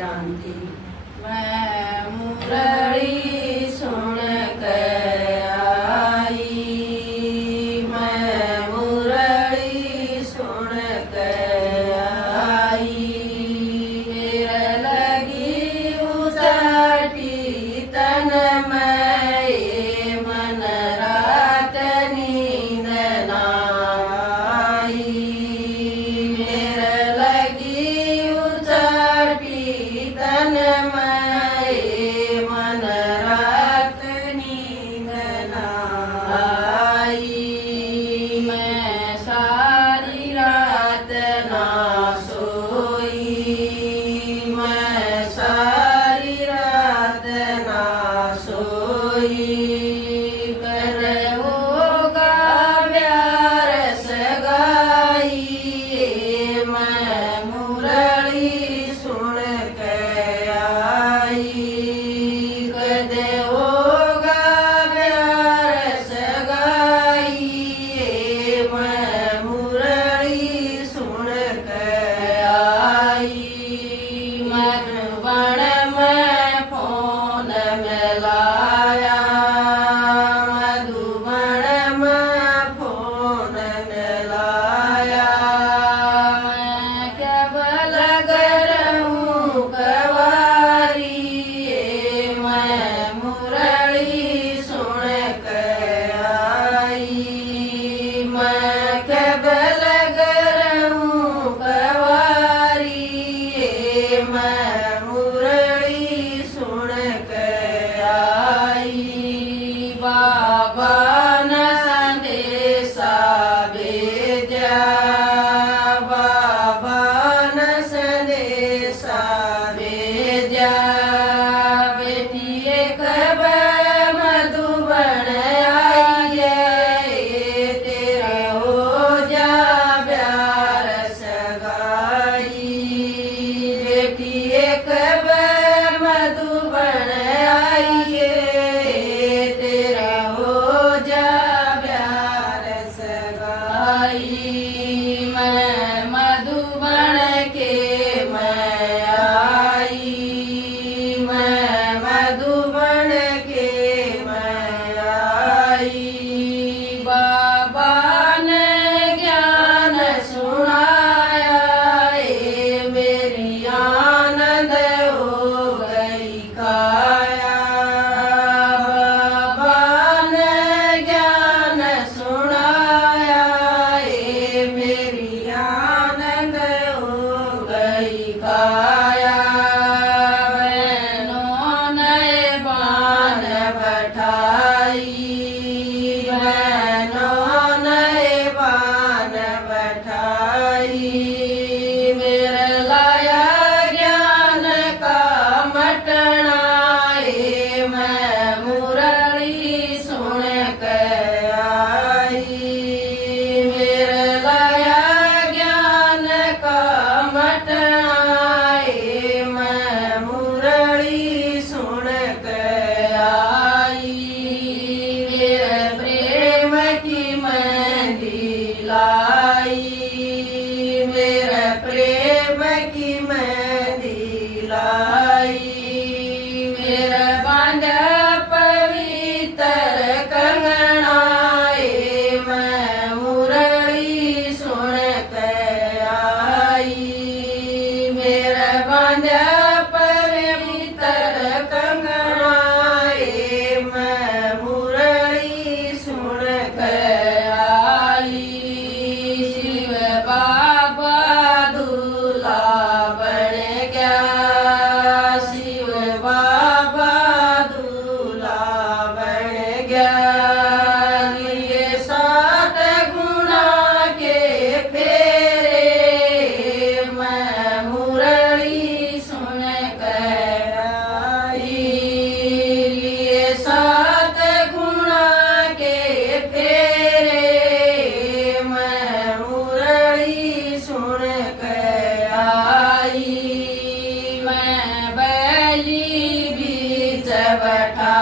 शांति। मैं मुरली सुन के आई, मैं मुरली सुन के आई। मेरे लगी उसाटी तन में मन रात नींद ना आई। मेरे लगी उसाटी तन में मन रात नींद ना आई। मैं सारी रात ना सोई, मैं सारी रात ना सोई। कर होगा प्यार सगाई, मैं मुरली सुन के आई। कदे होगा प्यार सगाई, मैं मुरली सुन के आई। मधुबन में फोन मिलाया, मधुबन में फोन मिलाया। मैं केवल गरहूँ कवारी, मैं मुरली सुन के आई। मैं केवल गरहूँ कवारी, मैं मुरली सुन के आई। बाबा ने संदेशा भेजा, बाबा ने संदेशा भेजा। बेटी एक मधुबन आई है, तेरे हो जा प्यार सगाई। बेटी एक मधुबन आई है, तेरा हो जा प्यार सगाई। मैं मधुबन के मैं आई, मैं मधुबन के मैं आई। बाबा ने ज्ञान सुनाया, मेरी आनंद हो गई काया। बाबा ने ज्ञान सुनाया, मेरी आनंद हो गई काया। बहनों ने बान बैठाई, बहनों ने बान बैठाई। मेरे लाया ज्ञान का मटना, मैं मुरली सुन के आई। मेरे लाया ज्ञान का मटना, मैं मुरली सुन के आई। मेरे प्रेम की मेहंदी लाई, मेरे प्रेम की मेहंदी लाई। मेरा बांधा पवित्र कंगना, मैं मुरली सुन के आई। मेरा बांधा पवित्र कंगना, मैं मुरली सुन के आई। शिव बाबा दूल्हा बन गया, शिव बाबा दूल्हा बन गया। लिए 7 गुना के फेरे, मैं मुरली सुन के आई। लिए 7 गुना के फेरे, मैं मुरली सुन के आई। मैं बैली बीच बैठा